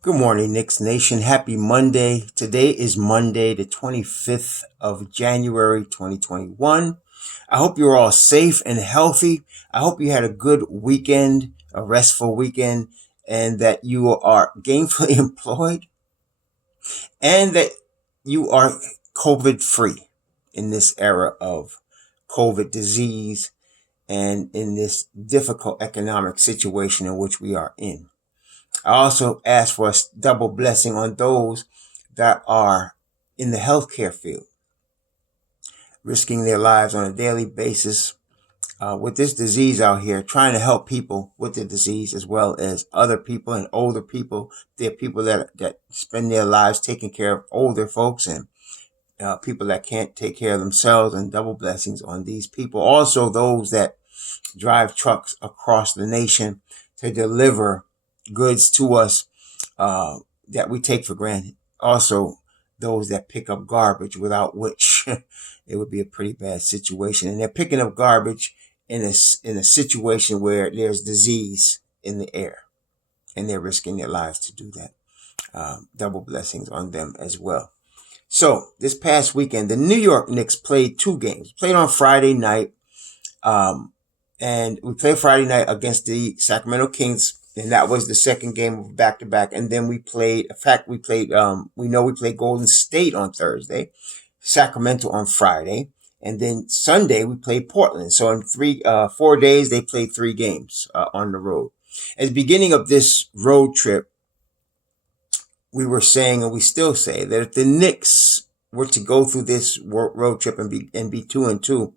Good morning, Knicks Nation. Happy Monday. Today is Monday, the 25th of January, 2021. I hope you're all safe and healthy. I hope you had a good weekend, a restful weekend, and that you are gainfully employed and that you are COVID free in this era of COVID disease and in this difficult economic situation in which we are in. I also ask for a double blessing on those that are in the healthcare field, risking their lives on a daily basis with this disease out here, trying to help people with the disease as well as other people and older people. There are people that spend their lives taking care of older folks and people that can't take care of themselves, and double blessings on these people. Also, those that drive trucks across the nation to deliver goods to us that we take for granted. Also, those that pick up garbage, without which it would be a pretty bad situation. And they're picking up garbage in a situation where there's disease in the air, and they're risking their lives to do that. Double blessings on them as well. So this past weekend, the New York Knicks played two games. Played on Friday night, and we played Friday night against the Sacramento Kings. And that was the second game of back-to-back. And then we played Golden State on Thursday, Sacramento on Friday, and then Sunday we played Portland. So in 4 days, they played three games on the road. At the beginning of this road trip, we were saying, and we still say, that if the Knicks were to go through this road trip and be 2-2,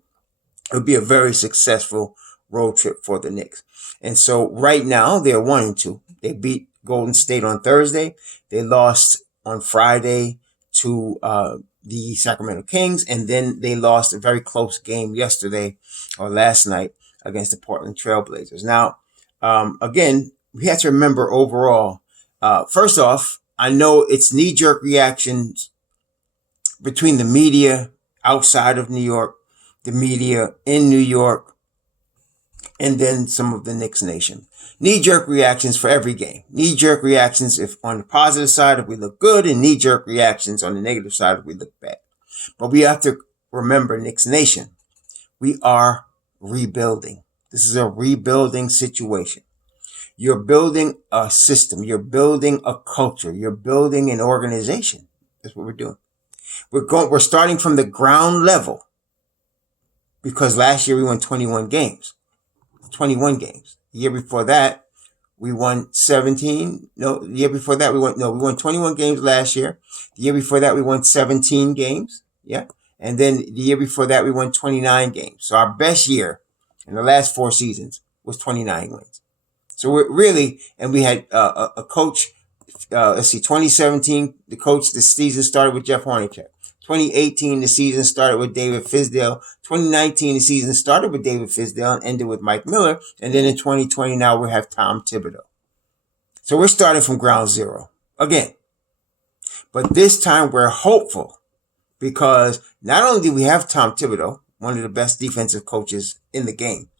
it would be a very successful road trip for the Knicks. And so right now they're 1-2. They beat Golden State on Thursday. They lost on Friday to the Sacramento Kings, and then they lost a very close game yesterday or last night against the Portland Trailblazers. Now, again, we have to remember overall, first off, I know it's knee-jerk reactions between the media outside of New York, the media in New York, and then some of the Knicks Nation. Knee-jerk reactions for every game. Knee-jerk reactions if on the positive side if we look good, and knee-jerk reactions on the negative side if we look bad. But we have to remember, Knicks Nation, we are rebuilding. This is a rebuilding situation. You're building a system. You're building a culture. You're building an organization. That's what we're doing. We're starting from the ground level, because last year we won 21 games. 21 games. The year before that, we won 17. No, the year before that, we won 21 games last year. The year before that, we won 17 games. Yeah. And then the year before that, we won 29 games. So our best year in the last 4 seasons was 29 wins. So we're really, and we had a coach, 2017, the season started with Jeff Hornacek. 2018, the season started with David Fizdale. 2019, the season started with David Fizdale and ended with Mike Miller. And then in 2020, now we have Tom Thibodeau. So we're starting from ground zero again. But this time we're hopeful, because not only do we have Tom Thibodeau, one of the best defensive coaches in the game,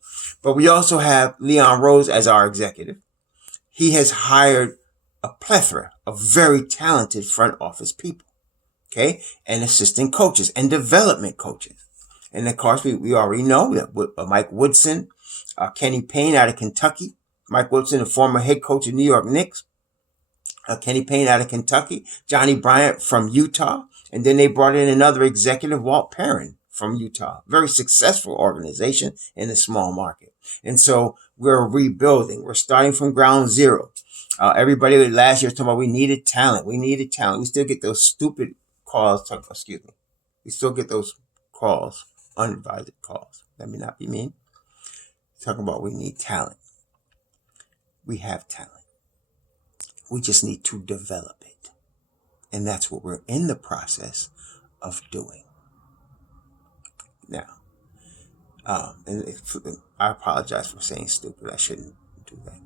but we also have Leon Rose as our executive. He has hired a plethora of very talented front office people. Okay, and assistant coaches and development coaches. And of course, we already know that Mike Woodson, Kenny Payne out of Kentucky. Mike Woodson, the former head coach of New York Knicks. Kenny Payne out of Kentucky. Johnny Bryant from Utah. And then they brought in another executive, Walt Perrin from Utah. Very successful organization in a small market. And so we're rebuilding. We're starting from ground zero. Everybody last year was talking about we needed talent. We needed talent. We still get those stupid calls, we still get those calls, uninvited calls. Let me not be mean. Talking about we need talent. We have talent. We just need to develop it. And that's what we're in the process of doing. Now, and I apologize for saying stupid. I shouldn't do that.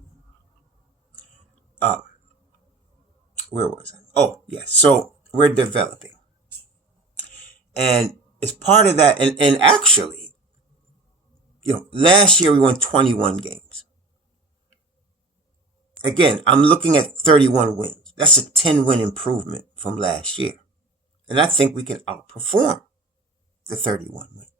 Where was I? Oh, yes. So we're developing. And as part of that, and actually, last year we won 21 games. Again, I'm looking at 31 wins. That's a 10-win improvement from last year. And I think we can outperform the 31 wins.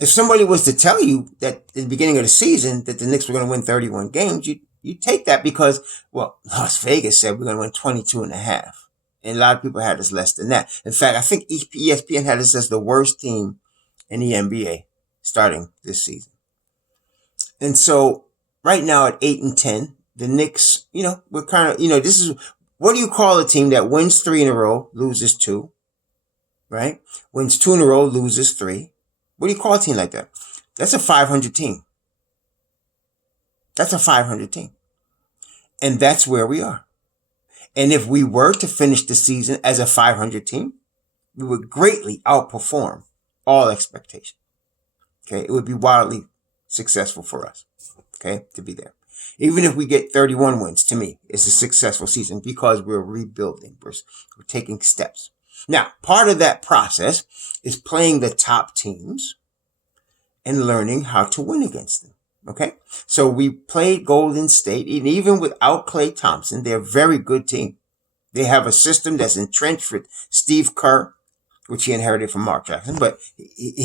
If somebody was to tell you that at the beginning of the season that the Knicks were going to win 31 games, you take that because, well, Las Vegas said we're going to win 22 and a half. And a lot of people had us less than that. In fact, I think ESPN had us as the worst team in the NBA starting this season. And so right now at 8-10, the Knicks, we're kind of, this is, what do you call a team that wins 3 in a row, loses 2, right? Wins 2 in a row, loses 3. What do you call a team like that? That's a 500 team. That's a 500 team. And that's where we are. And if we were to finish the season as a 500 team, we would greatly outperform all expectations. Okay. It would be wildly successful for us. Okay. To be there. Even if we get 31 wins, to me, it's a successful season because we're rebuilding. We're taking steps. Now, part of that process is playing the top teams and learning how to win against them. Okay? So we played Golden State, and even without Klay Thompson, they're a very good team. They have a system that's entrenched with Steve Kerr, which he inherited from Mark Jackson, but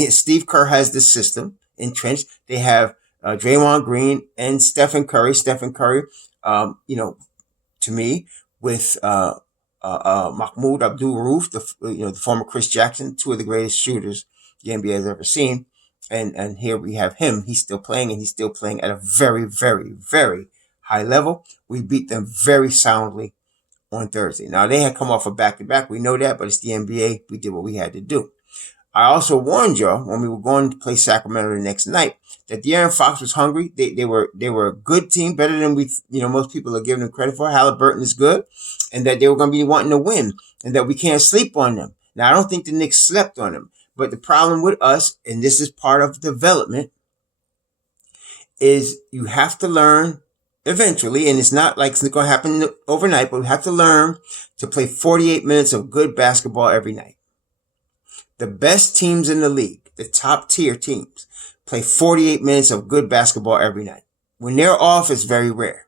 Steve Kerr has this system entrenched. They have Draymond Green and Stephen Curry. Stephen Curry, to me, with Mahmoud Abdul-Rauf, the former Chris Jackson, 2 of the greatest shooters the NBA has ever seen. And here we have him. He's still playing, and he's still playing at a very, very, very high level. We beat them very soundly on Thursday. Now, they had come off a back-to-back. We know that, but it's the NBA. We did what we had to do. I also warned y'all when we were going to play Sacramento the next night that De'Aaron Fox was hungry. They were a good team, better than most people are giving them credit for. Halliburton is good, and that they were going to be wanting to win, and that we can't sleep on them. Now, I don't think the Knicks slept on them. But the problem with us, and this is part of development, is you have to learn eventually, and it's not like it's going to happen overnight, but we have to learn to play 48 minutes of good basketball every night. The best teams in the league, the top tier teams, play 48 minutes of good basketball every night. When they're off, it's very rare.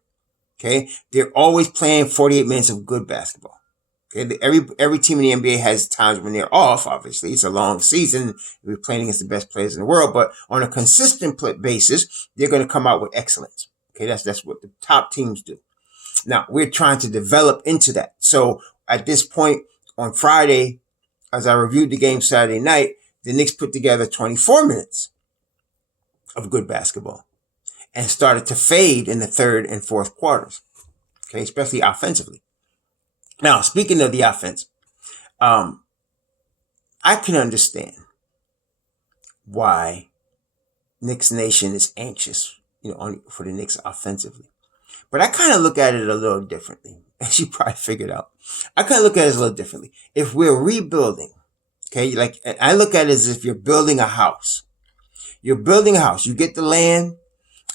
Okay? They're always playing 48 minutes of good basketball. Okay, every team in the NBA has times when they're off. Obviously, it's a long season. We're playing against the best players in the world, but on a consistent basis, they're going to come out with excellence. Okay, that's what the top teams do. Now, we're trying to develop into that. So at this point on Friday, as I reviewed the game Saturday night, the Knicks put together 24 minutes of good basketball and started to fade in the third and fourth quarters. Okay, especially offensively. Now, speaking of the offense, I can understand why Knicks Nation is anxious, for the Knicks offensively. But I kind of look at it a little differently, as you probably figured out. I kind of look at it a little differently. If we're rebuilding, okay, I look at it as if you're building a house. You're building a house. You get the land,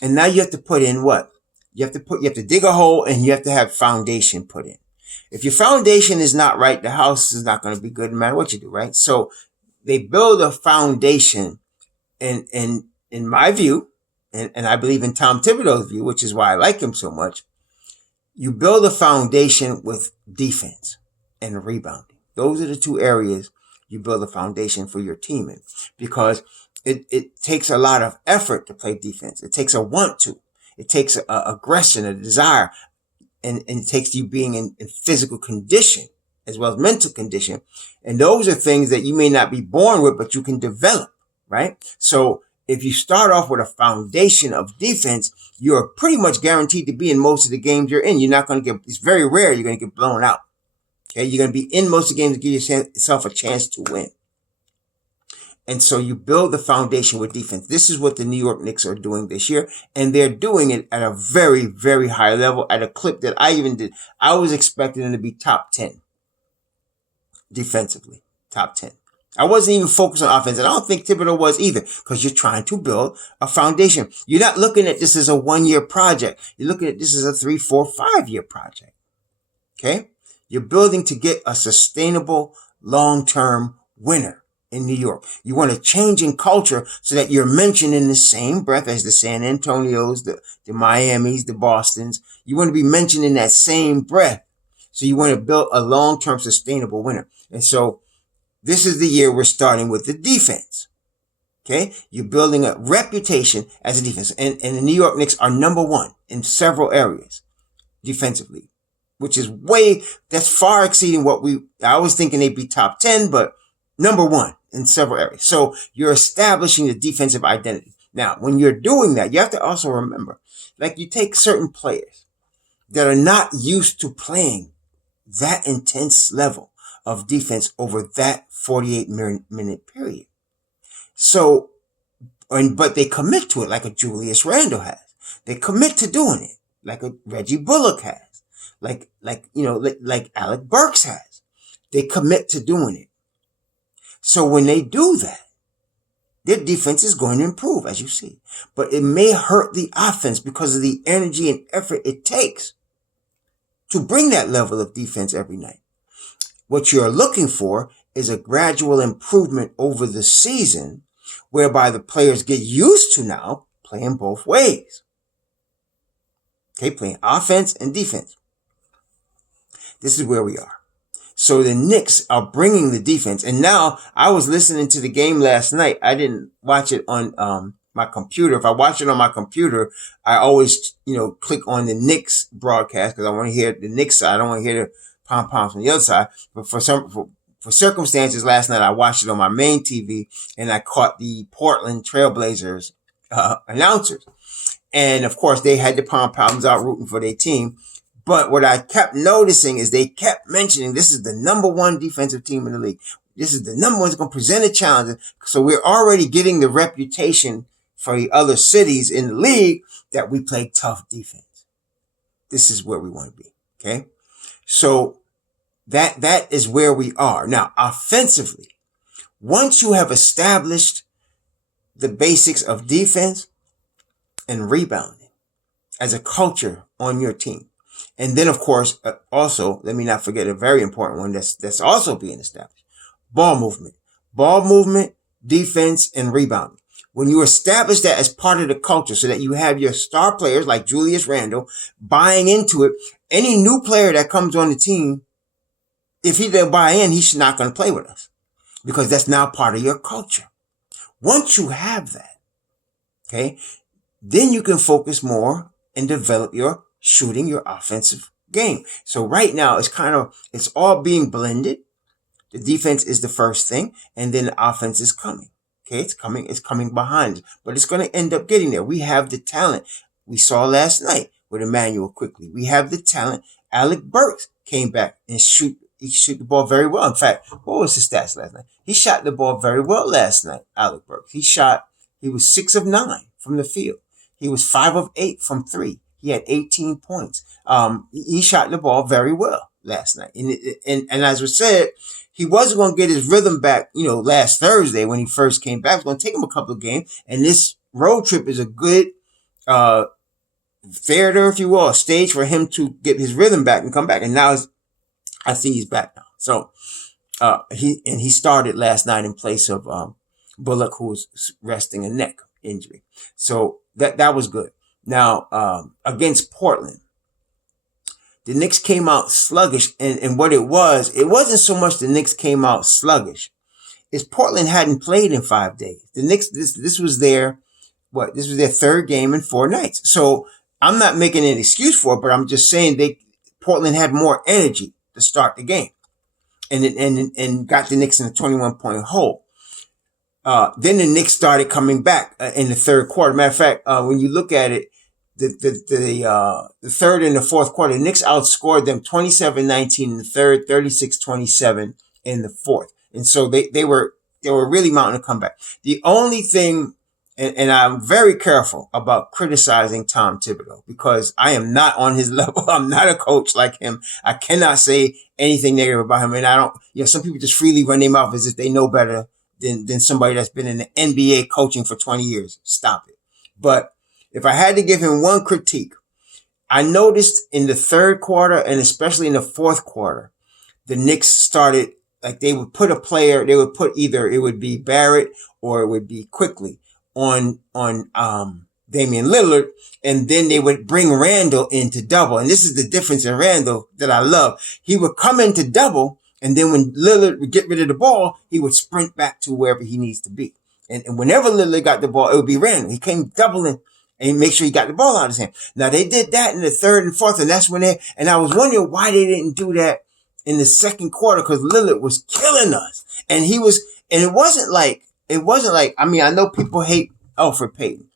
and now you have to put in what? You have to dig a hole, and you have to have foundation put in. If your foundation is not right, the house is not going to be good no matter what you do, right? So they build a foundation, and in my view, and I believe in Tom Thibodeau's view, which is why I like him so much, you build a foundation with defense and rebounding. Those are the 2 areas you build a foundation for your team in, because it takes a lot of effort to play defense. It takes a want to. It takes a aggression, a desire. And it takes you being in physical condition as well as mental condition. And those are things that you may not be born with, but you can develop, right? So if you start off with a foundation of defense, you're pretty much guaranteed to be in most of the games you're in. You're not going to it's very rare you're going to get blown out. Okay. You're going to be in most of the games to give yourself a chance to win. And so you build the foundation with defense. This is what the New York Knicks are doing this year. And they're doing it at a very, very high level, at a clip that I even did. I was expecting them to be top 10 defensively, top 10. I wasn't even focused on offense. And I don't think Thibodeau was either, because you're trying to build a foundation. You're not looking at this as a 1-year project. You're looking at this as a 3, 4, 5-year project. Okay? You're building to get a sustainable, long-term winner in New York. You want a change in culture so that you're mentioned in the same breath as the San Antonios, the Miamis, the Bostons. You want to be mentioned in that same breath So you want to build a long-term sustainable winner. And so this is the year we're starting with the defense. Okay. You're building a reputation as a defense. And the New York Knicks are number one in several areas defensively, which is that's far exceeding I was thinking they'd be top 10, but number one in several areas. So you're establishing the defensive identity. Now, when you're doing that, you have to also remember, like you take certain players that are not used to playing that intense level of defense over that 48-minute period. So, but they commit to it like a Julius Randle has. They commit to doing it like a Reggie Bullock has, like Alec Burks has. They commit to doing it. So when they do that, their defense is going to improve, as you see. But it may hurt the offense because of the energy and effort it takes to bring that level of defense every night. What you're looking for is a gradual improvement over the season, whereby the players get used to now playing both ways. Okay, playing offense and defense. This is where we are. So the Knicks are bringing the defense. And now I was listening to the game last night. I didn't watch it on my computer. If I watch it on my computer, I always, click on the Knicks broadcast because I want to hear the Knicks side. I don't want to hear the pom-poms from the other side. But for circumstances last night, I watched it on my main TV and I caught the Portland Trailblazers announcers. And of course, they had the pom-poms out rooting for their team. But what I kept noticing is they kept mentioning this is the number one defensive team in the league. This is the number one that's going to present a challenge. So we're already getting the reputation for the other cities in the league that we play tough defense. This is where we want to be. Okay. So that is where we are. Now, offensively, once you have established the basics of defense and rebounding as a culture on your team, and then, of course, also, let me not forget a very important one that's also being established. Ball movement, defense, and rebounding. When you establish that as part of the culture so that you have your star players like Julius Randle buying into it, any new player that comes on the team, if he doesn't buy in, he's not going to play with us because that's now part of your culture. Once you have that, okay, then you can focus more and develop your shooting, your offensive game. So right now it's all being blended. The defense is the first thing, and then the offense is coming. Okay, it's coming behind, but it's going to end up getting there. We have the talent. We saw last night with Emmanuel quickly. We have the talent. Alec Burks came back and he shoot the ball very well. In fact, what was his stats last night? He shot the ball very well last night, Alec Burks. He was 6 of 9 from the field. He was 5 of 8 from 3. He had 18 points. He shot the ball very well last night. And as was said, he wasn't going to get his rhythm back, last Thursday when he first came back. It was going to take him a couple of games. And this road trip is a good, theater, if you will, a stage for him to get his rhythm back and come back. And now I see he's back now. So, he started last night in place of, Bullock, who was resting a neck injury. So that was good. Now, against Portland, the Knicks came out sluggish. And what it wasn't so much the Knicks came out sluggish. It's Portland hadn't played in 5 days. The Knicks, this was their third game in 4 nights. So I'm not making an excuse for it, but I'm just saying Portland had more energy to start the game and got the Knicks in a 21-point hole. Then the Knicks started coming back in the third quarter. Matter of fact, when you look at it, the third and the fourth quarter, the Knicks outscored them 27-19 in the third, 36-27 in the fourth. And so they were really mounting a comeback. The only thing, and I'm very careful about criticizing Tom Thibodeau because I am not on his level. I'm not a coach like him. I cannot say anything negative about him. And I don't, some people just freely run their mouth as if they know better than somebody that's been in the NBA coaching for 20 years. Stop it. But if I had to give him one critique, I noticed in the third quarter and especially in the fourth quarter, the Knicks started, like they would put a player, they would put either it would be Barrett or it would be Quickly on the Damian Lillard, and then they would bring Randall into double. And this is the difference in Randall that I love. He would come into double, and then when Lillard would get rid of the ball, he would sprint back to wherever he needs to be. And whenever Lillard got the ball, it would be Randall. He came doubling and make sure he got the ball out of his hand. Now, they did that in the third and fourth, and that's when and I was wondering why they didn't do that in the second quarter, because Lillard was killing us. And it wasn't like, I mean, I know people hate Elfrid Payton.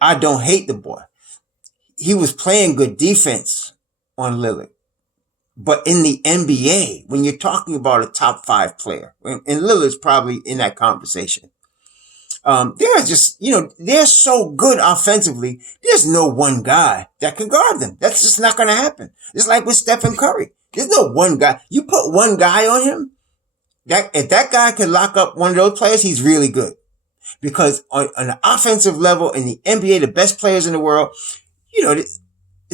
I don't hate the boy. He was playing good defense on Lillard. But in the NBA, when you're talking about a top 5 player, and Lillard's probably in that conversation, they're just, they're so good offensively. There's no one guy that can guard them. That's just not going to happen. It's like with Stephen Curry. There's no one guy. You put one guy on him, if that guy can lock up one of those players, he's really good. Because on an offensive level in the NBA, the best players in the world, it's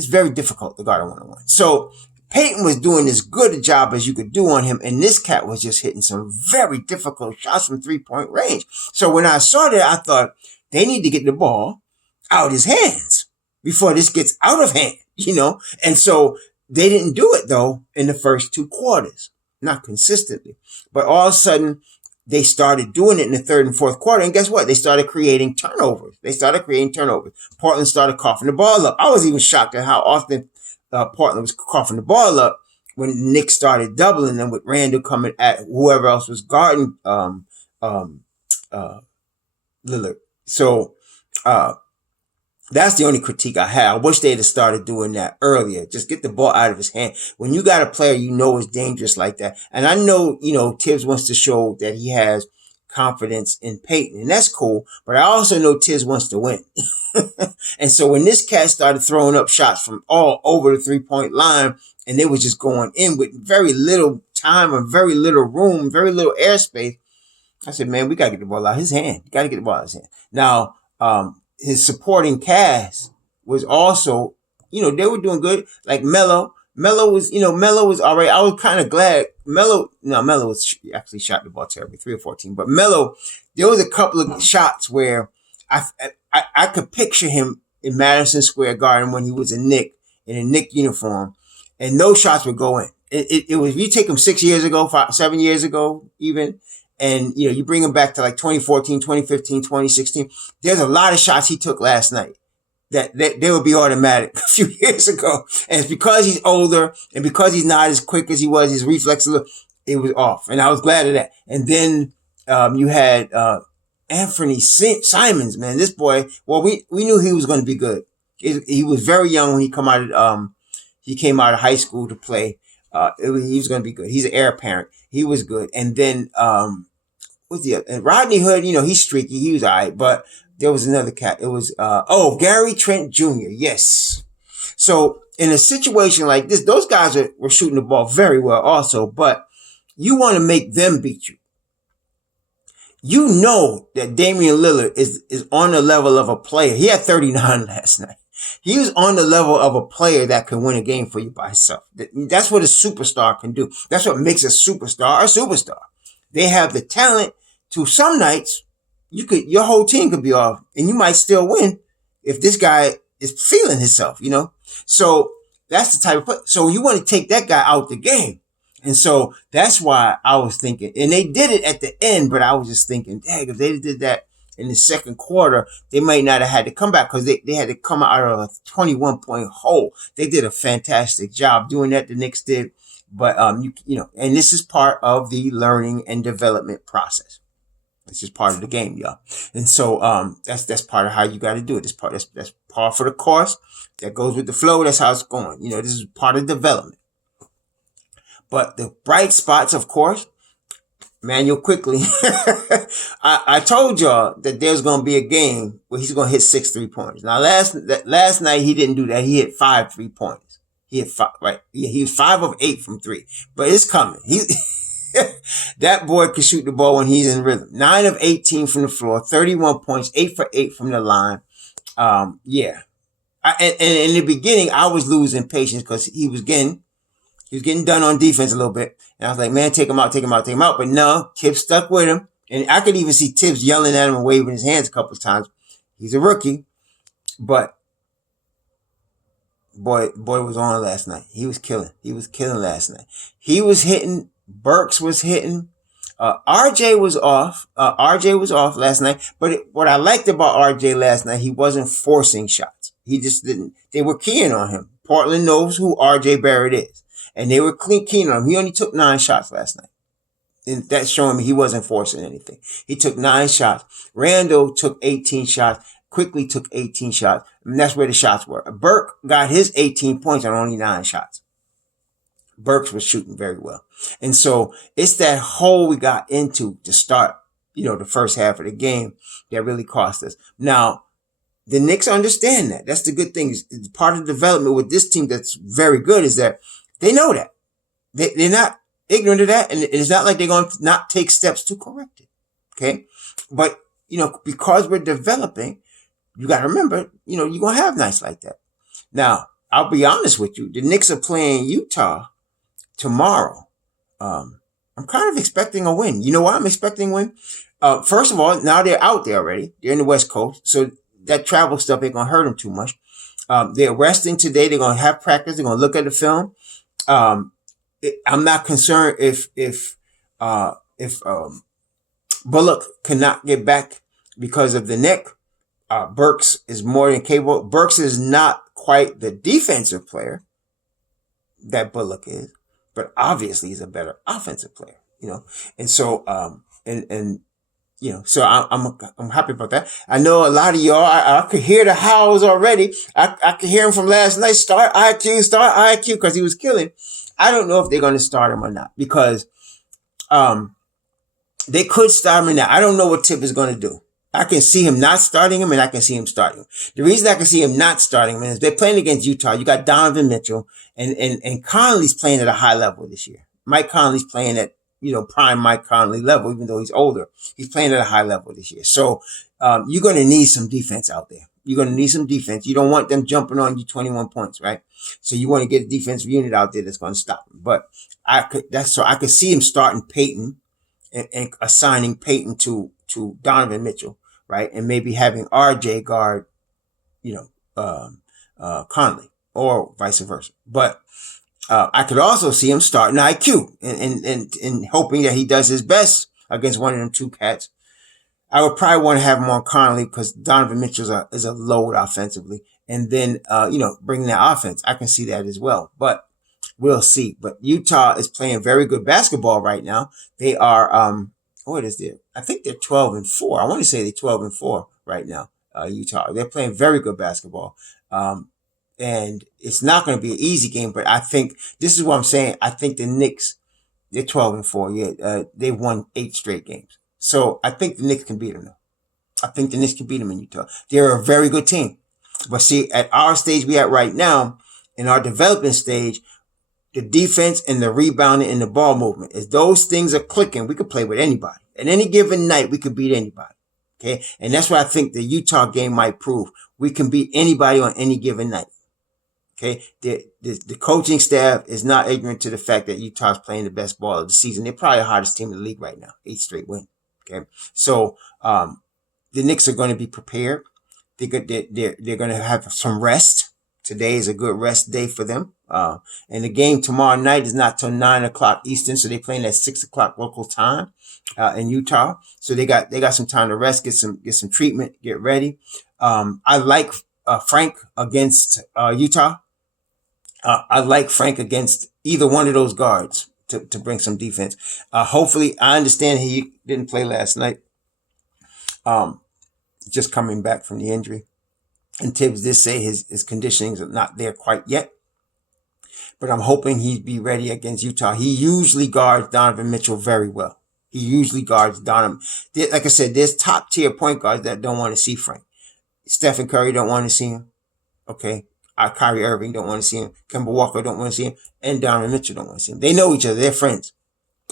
very difficult to guard a one-on-one. So Peyton was doing as good a job as you could do on him, and this cat was just hitting some very difficult shots from 3-point range. So when I saw that, I thought they need to get the ball out of his hands before this gets out of hand, And so they didn't do it, though, in the first 2 quarters. Not consistently. But all of a sudden, they started doing it in the third and fourth quarter. And guess what? They started creating turnovers. Portland started coughing the ball up. I was even shocked at how often Portland was coughing the ball up when the Knicks started doubling them with Randall coming at whoever else was guarding Lillard. So that's the only critique I had. I wish they'd have started doing that earlier. Just get the ball out of his hand. When you got a player is dangerous like that. And I know, Tibbs wants to show that he has confidence in Peyton, and that's cool. But I also know Tibbs wants to win. And so when this cat started throwing up shots from all over the 3-point line, and they was just going in with very little time and very little room, very little airspace, I said, man, we got to get the ball out of his hand. Got to get the ball out of his hand. Now, his supporting cast was also, they were doing good. Like Melo was all right. I was kind of glad. Melo actually shot the ball terribly, 3 or 14. But Melo, there was a couple of shots where I could picture him in Madison Square Garden when he was in a Knick uniform, and those shots would go in. It was, you take him 6 years ago, 7 years ago, even. And, you bring him back to like 2014, 2015, 2016. There's a lot of shots he took last night that they would be automatic a few years ago. And it's because he's older and because he's not as quick as he was, his reflexes, it was off. And I was glad of that. And then, you had, Anthony Simons, man, this boy, well, we knew he was going to be good. He was very young when he came out of high school to play. He was going to be good. He's an heir apparent. He was good. And then, what's the other? And Rodney Hood, he's streaky. He was all right. But there was another cat. It was, Gary Trent Jr. Yes. So in a situation like this, those guys were shooting the ball very well also, but you want to make them beat you. You know that Damian Lillard is on the level of a player. He had 39 last night. He was on the level of a player that can win a game for you by himself. That's what a superstar can do. That's what makes a superstar. They have the talent to some nights, your whole team could be off and you might still win if this guy is feeling himself, So that's the type of play. So you want to take that guy out the game. And so that's why I was thinking, and they did it at the end, but I was just thinking, dang, if they did that in the second quarter, they might not have had to come back because they had to come out of a 21-point hole. They did a fantastic job doing that. The Knicks did. But, and this is part of the learning and development process. This is part of the game, y'all. And so, that's part of how you got to do it. That's part for the course that goes with the flow. That's how it's going. This is part of development. But the bright spots, of course, Manuel quickly. I told y'all that there's going to be a game where he's going to hit 6 3-pointers. Now, last night he didn't do that. He hit 5 3-pointers. He hit 5, right? Yeah, he was 5 of 8 from 3, but it's coming. That boy can shoot the ball when he's in rhythm. 9 of 18 from the floor, 31 points, 8 for 8 from the line. Yeah. And in the beginning, I was losing patience because he was getting done on defense a little bit. And I was like, man, take him out. But no, Tibbs stuck with him. And I could even see Tibbs yelling at him and waving his hands a couple of times. He's a rookie. But boy was on last night. He was killing. He was killing last night. He was hitting. Burks was hitting. RJ was off. RJ was off last night. But what I liked about RJ last night, he wasn't forcing shots. He just didn't. They were keying on him. Portland knows who RJ Barrett is, and they were keying on him. He only took 9 shots last night. And that's showing me he wasn't forcing anything. He took 9 shots. Randall took 18 shots. Quickly took 18 shots. And that's where the shots were. Burke got his 18 points on only 9 shots. Burks was shooting very well. And so it's that hole we got into to start, the first half of the game that really cost us. Now, the Knicks understand that. That's the good thing. It's part of the development with this team that's very good is that they know that. They're not ignorant of that, and it's not like they're going to not take steps to correct it. Okay? But, because we're developing, you got to remember, you're going to have nights like that. Now, I'll be honest with you. The Knicks are playing Utah tomorrow. I'm kind of expecting a win. You know why I'm expecting a win? First of all, now they're out there already. They're in the West Coast, so that travel stuff ain't going to hurt them too much. They're resting today. They're going to have practice. They're going to look at the film. I'm not concerned if Bullock cannot get back because of the neck. Burks is more than capable. Burks is not quite the defensive player that Bullock is, but obviously he's a better offensive player, And so, so I'm happy about that. I know a lot of y'all, I could hear the howls already. I could hear him from last night. Start IQ, cause he was killing. I don't know if they're going to start him or not because, they could start him now. I don't know what Tip is going to do. I can see him not starting him and I can see him starting him. The reason I can see him not starting him is they're playing against Utah. You got Donovan Mitchell and Conley's playing at a high level this year. Mike Conley's playing at, prime Mike Conley level, even though he's older. He's playing at a high level this year. So, you're going to need some defense out there. You're going to need some defense. You don't want them jumping on you 21 points, right? So you want to get a defensive unit out there that's going to stop them. But I could see him starting Peyton and assigning Peyton to Donovan Mitchell, right? And maybe having RJ guard, Conley or vice versa. But, I could also see him starting IQ and hoping that he does his best against one of them 2 cats. I would probably want to have him on Conley because Donovan Mitchell is a load offensively. And then, bringing that offense. I can see that as well, but we'll see. But Utah is playing very good basketball right now. They are, what is there? I think they're 12-4. I want to say they're 12-4 right now. Utah. They're playing very good basketball. And it's not going to be an easy game, but I think this is what I'm saying. I think the Knicks, they're 12-4. Yeah. They've won 8 straight games. So I think the Knicks can beat them. I think the Knicks can beat them in Utah. They're a very good team. But see, at our stage we at right now, in our development stage, the defense and the rebounding and the ball movement, as those things are clicking, we could play with anybody. At any given night, we could beat anybody. Okay. And that's what I think the Utah game might prove. We can beat anybody on any given night. Okay. The coaching staff is not ignorant to the fact that Utah's playing the best ball of the season. They're probably the hardest team in the league right now. 8 straight wins. Okay. So, the Knicks are going to be prepared. They're going to have some rest. Today is a good rest day for them. And the game tomorrow night is not till 9:00 Eastern. So they're playing at 6:00 local time, in Utah. So they got some time to rest, get some treatment, get ready. I like, Frank against, Utah. I like Frank against either one of those guards to bring some defense. Hopefully I understand he didn't play last night. Just coming back from the injury. And Tibbs did say his conditionings are not there quite yet. But I'm hoping he'd be ready against Utah. He usually guards Donovan Mitchell very well. He usually guards Donovan. Like I said, there's top tier point guards that don't want to see Frank. Stephen Curry don't want to see him. Okay. Kyrie Irving don't want to see him. Kemba Walker don't want to see him. And Donovan Mitchell don't want to see him. They know each other. They're friends.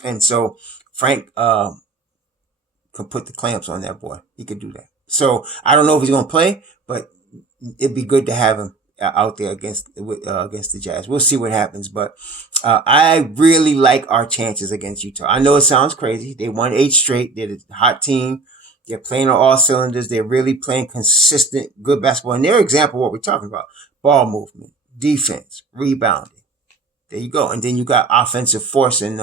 And so Frank, could put the clamps on that boy. He could do that. So I don't know if he's going to play, but it'd be good to have him out there against the Jazz. We'll see what happens, but I really like our chances against Utah. I know it sounds crazy. They won 8 straight. They're a hot team. They're playing on all cylinders. They're really playing consistent, good basketball. And they're an example of what we're talking about. Ball movement, defense, rebounding. There you go. And then you got offensive force in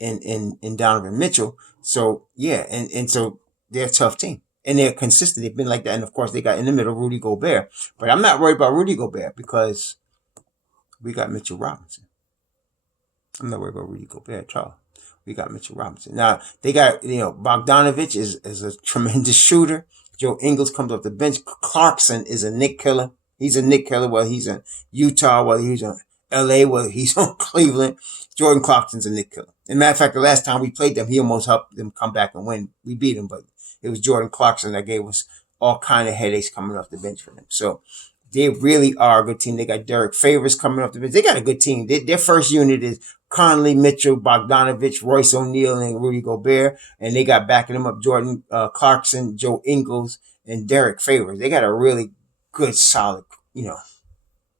Donovan Mitchell. So yeah, and so they're a tough team. And they're consistent. They've been like that. And of course they got in the middle Rudy Gobert. But I'm not worried about Rudy Gobert because we got Mitchell Robinson. I'm not worried about Rudy Gobert at all. We got Mitchell Robinson. Now, they got, Bogdanovich is a tremendous shooter. Joe Ingles comes off the bench. Clarkson is a Nick killer. He's a Nick killer, whether he's in Utah, whether he's in LA, whether he's on Cleveland. Jordan Clarkson's a Nick killer. As a matter of fact, the last time we played them, he almost helped them come back and win. We beat him, but it was Jordan Clarkson that gave us all kind of headaches coming off the bench for them. So they really are a good team. They got Derek Favors coming off the bench. They got a good team. Their first unit is Conley, Mitchell, Bogdanovich, Royce O'Neal, and Rudy Gobert. And they got backing them up Jordan Clarkson, Joe Ingles, and Derek Favors. They got a really good, solid,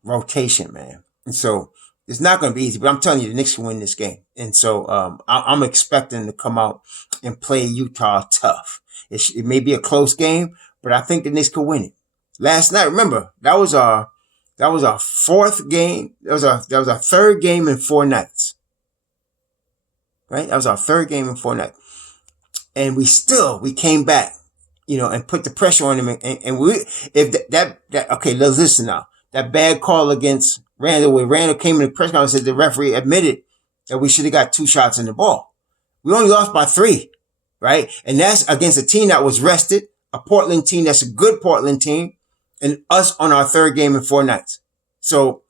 rotation, man. And so it's not going to be easy, but I'm telling you, the Knicks can win this game. And so I'm expecting to come out and play Utah tough. It may be a close game, but I think the Knicks could win it. Last night, remember, that was our fourth game. That was our third game in 4 nights. Right? That was our third game in 4 nights. And we came back, and put the pressure on them. And okay, let's listen now. That bad call against Randall, where Randall came in the press conference and said the referee admitted that we should have got 2 shots in the ball. We only lost by 3, right? And that's against a team that was rested, a Portland team that's a good Portland team, and us on our third game in 4 nights. So,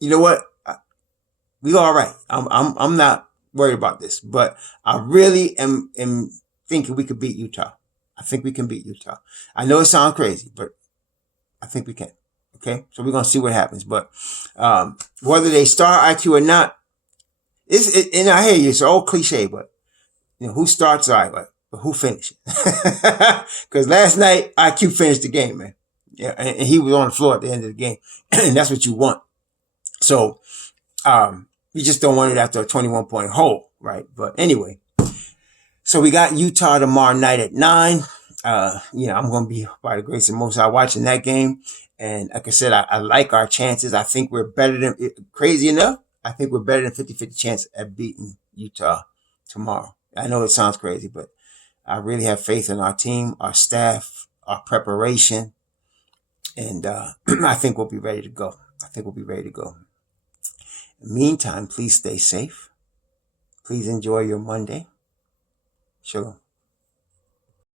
you know what? We all right. I'm not worried about this, but I really am thinking we could beat Utah. I think we can beat Utah. I know it sounds crazy, but I think we can. Okay, so we're gonna see what happens. But whether they star IQ or not, and I hear you, it's all cliche, but who starts, all right, but who finishes? Because last night IQ finished the game, man. Yeah, and he was on the floor at the end of the game, and that's what you want. So you just don't want it after a 21-point hole, right? But anyway, so we got Utah tomorrow night at 9. I'm going to be, by the grace of Most High, watching that game. And like I said, I like our chances. I think we're better than, crazy enough, I think we're better than 50-50 chance at beating Utah tomorrow. I know it sounds crazy, but I really have faith in our team, our staff, our preparation. And I think we'll be ready to go. In the meantime, please stay safe. Please enjoy your Monday. Shalom.